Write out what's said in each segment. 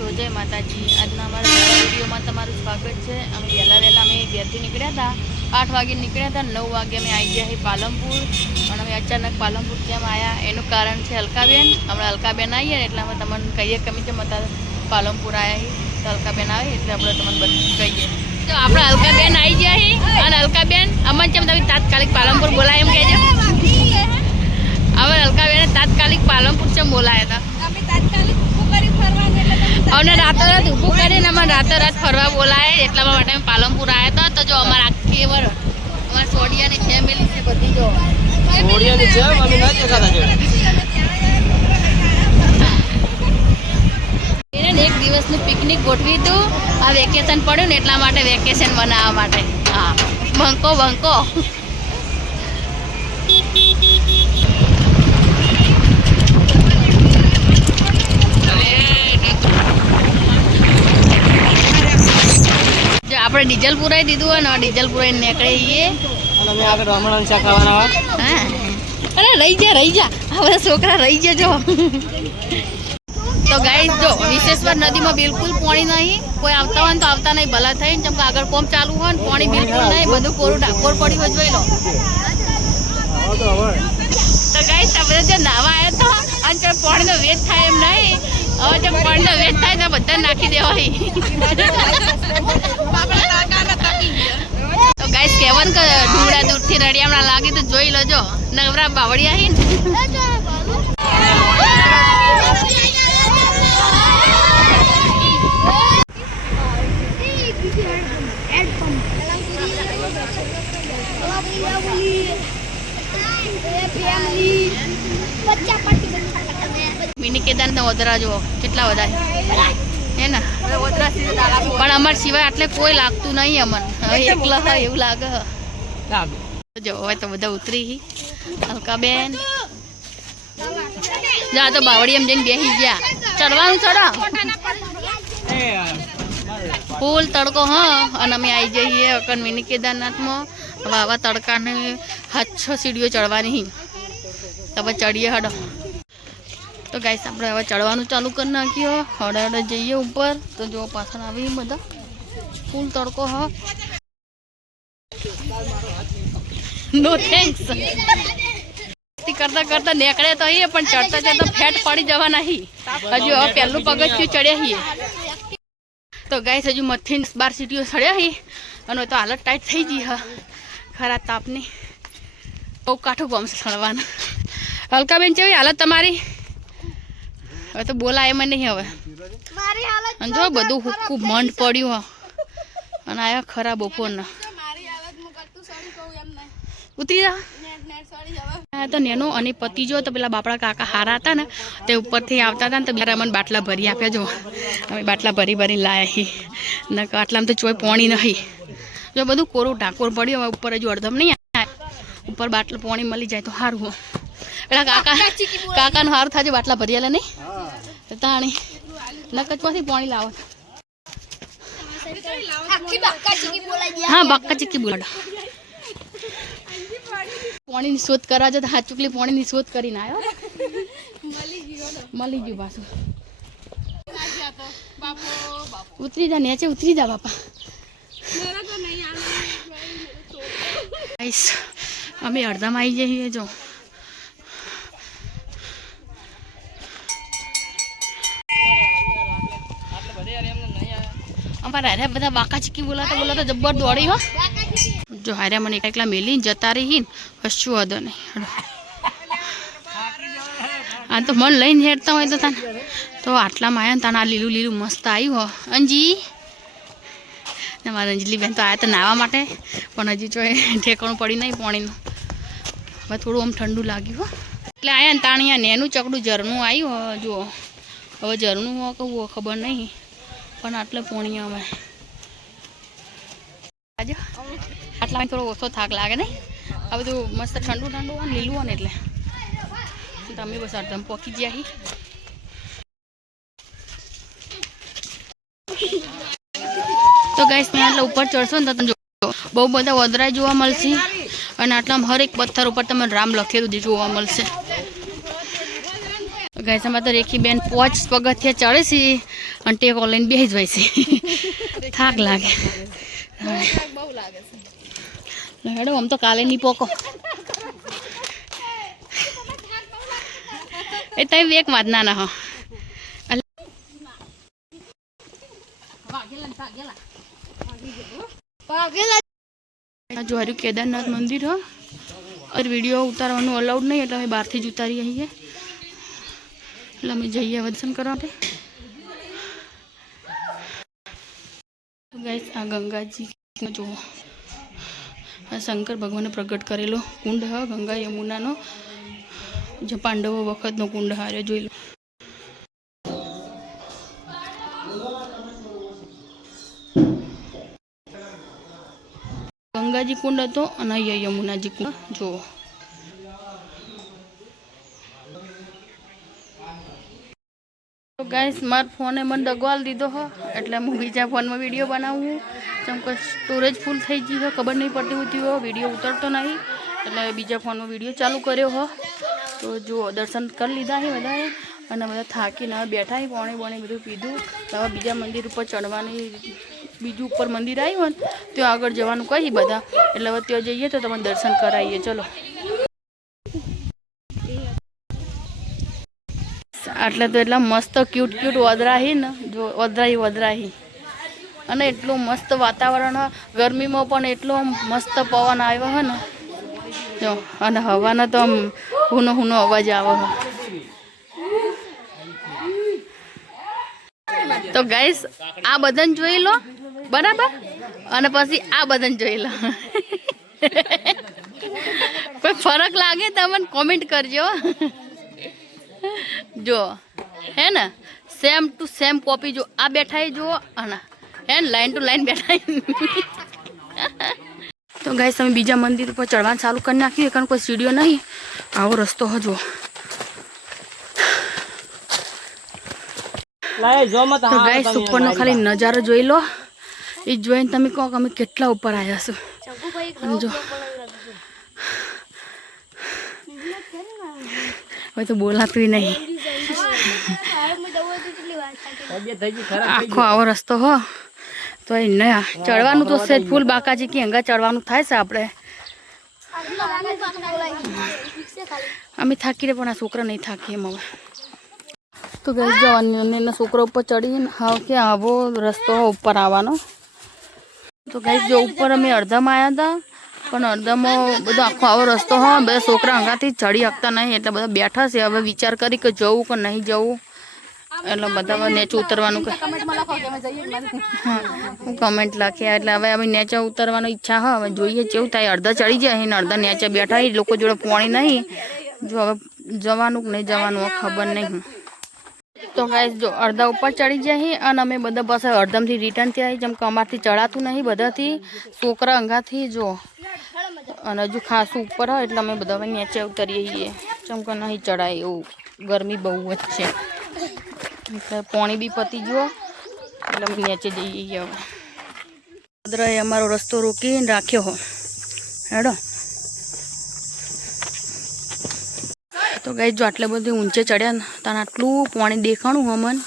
તો જય માતાજી। આજના અમારા નવા વિડીયોમાં તમારું સ્વાગત છે। અમે વહેલા અમે ઘેરથી નીકળ્યા હતા, 8 વાગે નીકળ્યા હતા, 9 વાગે અમે આવી ગયા છીએ પાલનપુર। પણ અમે અચાનક પાલનપુર કેમ આવ્યા એનું કારણ છે અલકાબેન। હમણાં અલકાબેન આવીએ ને એટલે અમે તમને કહીએ કે અમે જેમ પાલનપુર આવ્યા છીએ તો અલકાબેન આવે એટલે આપણે તમને બધું કહીએ। તો આપણે અલકાબેન આવી ગયા છીએ અને અલકાબેન અમને જેમ તમે તાત્કાલિક પાલનપુર બોલાય એમ કહેજો। હવે અલકાબેને તાત્કાલિક પાલનપુર ચેમ બોલાયા હતા, અમને રાતોરાત ઊભું કરીને અમે રાતોરાત ફરવા બોલાય એટલા માટે અમે પાલનપુર આવ્યા હતા। તો જો અમારા આખી અમારા સોડિયાની ફેમિલી છે બધી, જો સોડિયાની છે અમે ના દેખાતા જો એને એક દિવસનું પિકનિક ગોઠવી હતું। આ વેકેશન પડ્યું ને એટલા માટે વેકેશન બનાવવા માટે। હા, બંકો બંકો આપણે ડીઝલ પુરાઈ દીધું હોય ને, ડીઝલ પુરાઈ નીકળીએ અને અમે આગળ રમણ શાક ખાવાના હોય। હા, અરે રહી જા આ બધા છોકરા રહી જજો। તો ગાઈસ જો વિશેશ્વર નદીમાં બિલકુલ પાણી નહીં, કોઈ આવતા હોય ને તો આવતા નહીં, ભલા થઈને જેમ કે આગળ કોમ ચાલુ હોય ને પાણી બિલકુલ નહીં, બધું કોરું ડાકોર પડ્યું હોય જોઈ લો। તો ગાઈસ આપણે જે નાવા આવ્યા તો અને જો પાણીનો વેચ થાય એમ નહીં, હવે જેમ પાણીનો વેચ થાય તો બધા નાખી દેવાય। તો ગાઈસ કહેવાનું કે ડુંગળા દૂરથી રડિયામણા લાગી તો જોઈ લેજો, નવરા બાવળિયા હી મિની કેદારનાથ ઓદરા જો કેટલા બધા હે ને, પણ અમાર સિવાય આટલે કોઈ લાગતું નહીં અમન, એકલા હોય એવું લાગે। જો હવે તો બધા ઉતરી અલકાબેન જા તો બાવળી એમ જઈને બેસી ગયા, ચડવાનું ચડો ફૂલ તડકો। હા, અને અમે આવી જઈએ અકન મિની કેદારનાથમાં। હવે આવા તડકાને 7-6 સીડીઓ ચડવાની, તમે ચડીએ હડો। તો ગાઈસ આપણે હવે ચડવાનું ચાલુ કરી નાખ્યો, હડે જઈએ ઉપર। તો જો પાછળ આવી બધા ફૂલ તડકો। હા, નો થેન્ક્સ કરતા કરતા નીકળે તો અહીં, પણ ચડતા ચડતા ફેટ પડી જવાના હી। હજુ હવે પહેલું પગથિયું ચડ્યા છીએ। તો ગાઈસ હજુ મથી 12 સીટીઓ ચડ્યા હી અને તો હાલત ટાઈટ થઈ ગઈ હ ખરા તાપની, બહુ કાઠું ગમશે ચડવાનું। અલકાબેન કેવી હાલત તમારી? હવે તો બોલાય એમ નહીં હવે, અને જો બધું હુક્કું મંડ પડ્યું અને આયા ખરા બપોરના ઉતરી જા તો નેનો અને પતિ જો તો પેલા બાપડા કાકા હારા હતા ને તે ઉપરથી આવતા હતા ને તો બિચારા મને બાટલા ભરી આપ્યા। જો અમે બાટલા ભરી લાયા હી ને, આટલામાં તો ચોય પાણી નહીં, જો બધું કોરું ઢાકોર પડ્યું। હવે ઉપર હજુ અડધમ નહીં આવે, ઉપર બાટલા પાણી મળી જાય તો સારું। પેલા કાકાનું સારું થાય બાટલા ભર્યા નહીં તાણી નકચમાંથી પાણી લાવો। હા, બાક્કા ચીકી બોલાડો, પાણીની શોધ કરવા જતા હાથ ચૂકલી પાણીની શોધ કરીને આવ્યો, મળી ગયું પાછું। ઉતરી જા નીચે, ઉતરી જા બાપા। અમે અડધામાં આવી જઈએ। જો અમારા હારે બધા બાકા ચીકી બોલાતા જબ્બર દોડી હો। જો હારે મને એકલા મેલીને જતા રહી કશું વાંધો નહીં। આ તો મન લઈને હેડતા હોય તો તાને તો આટલામાં આવ્યા ને તાને આ લીલું લીલું મસ્ત આવ્યું હો। અંજી ને મારા અંજલી બેન તો આવ્યા તો નાહવા માટે, પણ હજી જો ઠેકાણું પડી નહીં પાણીનું, હવે થોડું આમ ઠંડુ લાગ્યું હો એટલે આવ્યા ને તાણ અહીંયા નેનું ચકડું ઝરણું આવ્યું। જુઓ હવે ઝરણું હો કહું ખબર નહીં, પણ આટલે પોણી અમે આજે આટલા થોડો ઓછો થાક લાગે નહીં, આ બધું મસ્ત ઠંડુ ઠંડુ હોય ને લીલું હોય ને એટલે તમે બસ અડધમ પોકી ગયા હી। તો ગાઈસ ત્યાં એટલે ઉપર ચડશો ને તો બહુ બધા વદરાય જોવા મળશે અને આટલામાં હર એક પથ્થર ઉપર તમને રામ લખેલું જોવા મળશે। ગાઈસ અમારે તો રેખી બેન 5 પગથિયા ચડે છે અને ટેકો લઈને બેસી જ હોય છે. થાક લાગે બહુ લાગે છે. હેડો આમ તો કાલે નહીં પોકો એ તમે એક વાત ના હો જો હારું કેદારનાથ મંદિર હો और વિડીયો ઉતારવાનું અલાઉડ નહીં એટલે અમે બહારથી જ ઉતારી આવીએ એટલે અમે જઈએ દર્શન કરવા માટે. ગાઈસ આ ગંગાજી જો આ શંકર ભગવાને પ્રગટ કરેલો કુંડ હ ગંગા યમુનાનો જે પાંડવો વખતનો કુંડ હારે જોઈ લો. ગંગાજી કુંડ હતો અને અહીંયા યમુનાજી કુંડ જુઓ. તો ગાઈસ મારા ફોને મને દગવાલ દીધો હો એટલે હું બીજા ફોનમાં વિડીયો બનાવું જેમ કે સ્ટોરેજ ફૂલ થઈ ગઈ હો ખબર નહીં પડતી હોતી હો વિડીયો ઉતરતો નહીં એટલે બીજા ફોનમાં વિડીયો ચાલુ કર્યો હો. તો જુઓ દર્શન કરી લીધા છે બધાએ અને બધા થાકીને બેઠા પાણી પાણી બધું પીધું. હવે બીજા મંદિર ઉપર ચડવાની બીજું ઉપર મંદિર આવ્યું ને ત્યાં આગળ જવાનું કહી બધા એટલે હવે ત્યાં જઈએ તો તમને દર્શન કરાવીએ. ચલો આટલે તો એટલા મસ્ત ક્યુટ વદરાહી ને જો વદરાહી અને એટલું મસ્ત વાતાવરણ ગરમીમાં પણ એટલો મસ્ત પવન આવ્યો હે ને જો અને હવાનો તો આમ હુનો અવાજ આવે છે. તો ગાઈસ આ બધાને જોઈ લો બરાબર અને પછી આ બધાને જોઈ લો કોઈ ફરક લાગે તો મને કોમેન્ટ કરજો. જો હે ને સેમ ટુ સેમ કોપી જો આ બેઠા જુઓ અને હે ને લાઈન ટુ લાઈન બેઠા. તો ગાઈસ તમે બીજા મંદિર ઉપર ચડવાનું ચાલુ કરી નાખ્યું કારણ કોઈ સીડીઓ નહીં આવો રસ્તો હજુ. તો ગાઈસ ઉપરનો ખાલી નજારો જોઈ લો એ જોઈને તમે કહો કે અમે કેટલા ઉપર આવ્યા છો. જો હવે તો બોલાતું નહીં આખો આવો રસ્તો હો તો એ નયા ચડવાનું તો સેજ ફૂલ બાકાજી કે હંગા ચડવાનું થાય છે. આપણે અમે થાકી રે પણ આ છોકરા નહીં થાકીએ એમ. હવે તો ગઈ જવાની છોકરા ઉપર ચડીને હા કે આવો રસ્તો ઉપર આવવાનો. તો ગઈ જો ઉપર અમે અડધામાં આવ્યા હતા પણ અડધામાં બધો આખો આવો રસ્તો હોય બધા છોકરા હંગાથી ચડી શકતા નહીં એટલે બધા બેઠા છે. હવે વિચાર કરી કે જવું કે નહીં જવું એટલે બધા નેચે ઉતરવાનું હા હું કમેન્ટ લખ્યા એટલે હવે અમે નેચે ઉતરવાની ઈચ્છા હા હવે જોઈએ કેવું થાય. અડધા ચડી જાય ને અડધા નેચે બેઠા એ લોકો જોડે પાણી નહીં જો હવે જવાનું કે નહીં જવાનું ખબર નહીં. તો ગાઈસ જો અડધા ઉપર ચડી જાય અને અમે બધા પાસે અડધામથી રિટર્ન થયા જેમ કે અમારથી ચડાતું નહીં બધાથી છોકરા અંગાથી જો અને હજુ ખાસું ઉપર હોય એટલે અમે બધા નીચે ઉતરીએ છીએ જેમ કે નહીં ચડાય એવું ગરમી બહુ જ છે એટલે પાણી બી પતી ગયો એટલે અમે નીચે જઈએ. હવે ભદ્રાએ અમારો રસ્તો રોકીને રાખ્યો હો હેડો. તો ગાઈસ જો આટલે બધું ઊંચે ચડ્યા ને તને આટલું પાણી દેખાણું હમન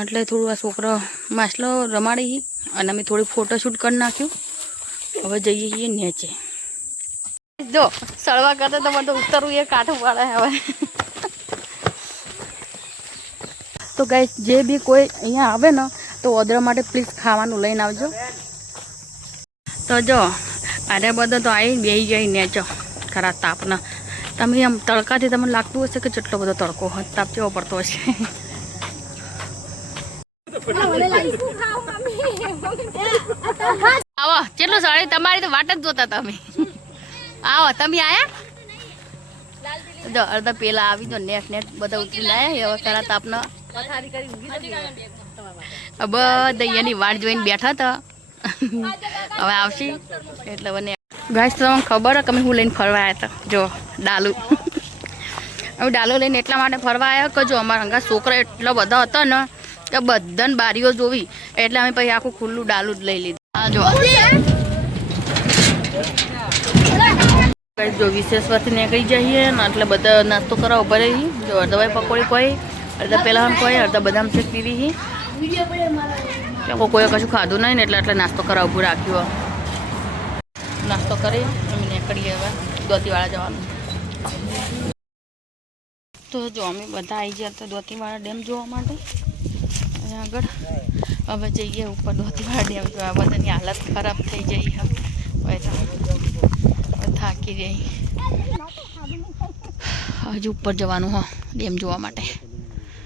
એટલે થોડું આ છોકરો માછલો રમાડી અને અમે થોડી ફોટોશૂટ કરી નાખ્યું. હવે જઈએ છીએ નીચે. જો સળવા કરતા તો મને તો ઉતરવું એ કાઠું પાડે હવે. તો ગાઈસ જે બી કોઈ અહીંયા આવે ને તો ઓર્ડર માટે પ્લીઝ ખાવાનું લઈને આવજો. તો જો આરે બધા તો આવી બેસી જાય નેચો ખરા તાપના. તમે આમ તડકાથી તમને લાગતું હશે કે કેટલો બધો તડકો હોય તાપ કેવો પડતો હશે. આવો કેટલું સાડી તમારી તો વાટ જ જોતા તમે આવો તમે આયા જો અડધા પેલા આવી જો નેટ બધા ઉતરીને આવ્યા હવે ખરા તાપના બધા અહીંયાની વાટ જોઈને બેઠા હતા હવે આવશે એટલે બને. ગાઈસ તમને ખબર કે અમે હું લઈને ફરવા આવ્યા હતા જો ડાલુ. હવે ડાલુ લઈને એટલા માટે ફરવા આવ્યા કે જો અમારા હંગા છોકરા એટલા બધા હતા ને કે બધાને બારીઓ જોવી એટલે અમે પછી આખું ખુલ્લું ડાલુ જ લઈ લીધું. આ જો કઈ જો વિશેષવાથી નીકળી જઈએ ને એટલે બધા નાસ્તો કરવા ઉભા રહી જો અડધા પકોડી કોઈ અડધા પહેલાં કોઈ અડધા બદામ શેક પીવી કોઈ કશું ખાધું નહીં ને એટલે નાસ્તો કરવા ઊભું રાખ્યું નાસ્તો કરી અમે નીકળીએ હવે દોતીવાળા જવાનું તો જો અમે બધા આવી ગયા તો દોતીવાળા ડેમ જોવા માટે અહીંયા આગળ હવે જઈએ ઉપર દોતીવાળા ડેમ જોવા બધાની હાલત ખરાબ થઈ જઈ હવે થાકી જઈ હજુ ઉપર જવાનું હા ડેમ જોવા માટે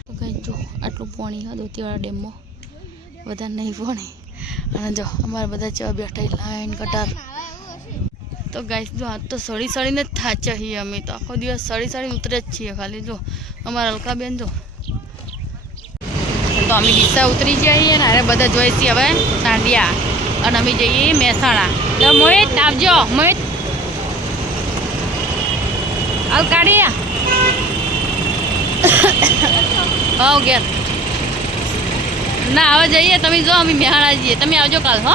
તો કંઈ જો આટલું પાણી હા દોતીવાળા ડેમમાં બધા નહીં પાણી અને જો અમારા બધા ચા બેઠા લાઈન કટાર તો ગાઈસ જો આજ તો સળી સળીને જ થાચ્યા છીએ અમે તો આખો દિવસ સળી સળીને ઉતરે જ છીએ ખાલી જો અમારા અલકાબેન જો તો અમે ડીસા ઉતરી જઈએ ને અરે બધા જોઈએ છીએ હવે સાંડિયા અને અમે જઈએ મહેસાણા તો મોહિત આવજો મોહિત હાલ કાઢી હા ઘેર ના હવે જઈએ તમે જો અમે મહેસાણા જઈએ તમે આવજો કાલ હો